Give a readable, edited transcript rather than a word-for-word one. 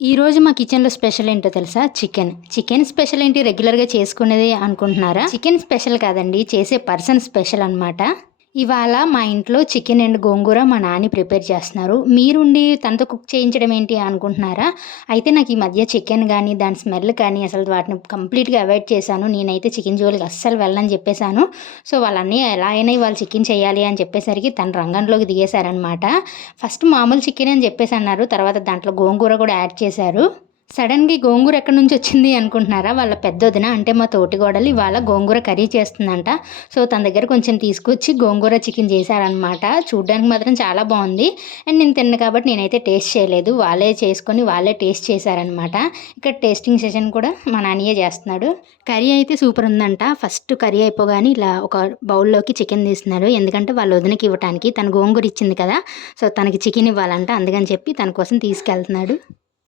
ఈరోజు మా కిచెన్‌లో స్పెషల్ ఏంటో తెలుసా? చికెన్. చికెన్ స్పెషల్ ఏంటి రెగ్యులర్‌గా చేసుకునేదే అనుకుంటున్నారా? చికెన్ స్పెషల్ కాదండి. చేసే పర్సన్ స్పెషల్ అనమాట. ఇవాళ మా ఇంట్లో చికెన్ అండ్ గోంగూర మా నాని ప్రిపేర్ చేస్తున్నారు. మీరుండి తనతో కుక్ చేయించడం ఏంటి అనుకుంటున్నారా? అయితే నాకు ఈ మధ్య చికెన్ గానీ, దాని స్మెల్ కానీ అసలు వాటిని కంప్లీట్‌గా అవాయిడ్ చేశాను. నేనైతే చికెన్ జోలికి అస్సలు వెళ్ళనని చెప్పేసాను. సో, వాళ్ళ అన్నయ్య ఎలా అయినా ఇవాళ చికెన్ చేయాలి అని చెప్పేసరికి తను రంగంలోకి దిగేశారనమాట. ఫస్ట్ మామూలు చికెనే అని చెప్పేసన్నారు. తర్వాత దాంట్లో గోంగూర కూడా యాడ్ చేశారు. సడన్‌గా ఈ గోంగూర ఎక్కడి నుంచొచ్చింది అనుకుంటున్నారా? వాళ్ళ పెద్దొదిన అంటే మా తోటికోడలు ఇవాళ గోంగూర కర్రీ చేస్తుందంట. సో, తన దగ్గర కొంచెం తీసుకొచ్చి గోంగూర చికెన్ చేశారనమాట. చూడ్డానికి మాత్రం చాలా బావుంది. అండ్ నేను తినను కాబట్టి నేనైతే టేస్ట్ చేయలేదు. వాళ్ళే చేసుకొని వాళ్ళే టేస్ట్ చేశారనమాట. ఇక్కడ టేస్టింగ్ సెషన్ కూడా మా నాన్నయ్యే చేస్తున్నాడు. కర్రీ అయితే సూపర్ ఉందంట. ఫస్ట్ కర్రీ అయిపోగానే ఇలా ఒక బౌల్‌లోకి చికెన్ తీస్తున్నాడు. ఎందుకంటే వాళ్ళ వదినకి ఇవ్వటానికి. తను గోంగూర ఇచ్చింది కదా! సో, తనకి చికెన్ ఇవ్వాలంట. అందుకని చెప్పి తన కోసం తీసుకెళ్తున్నాడు.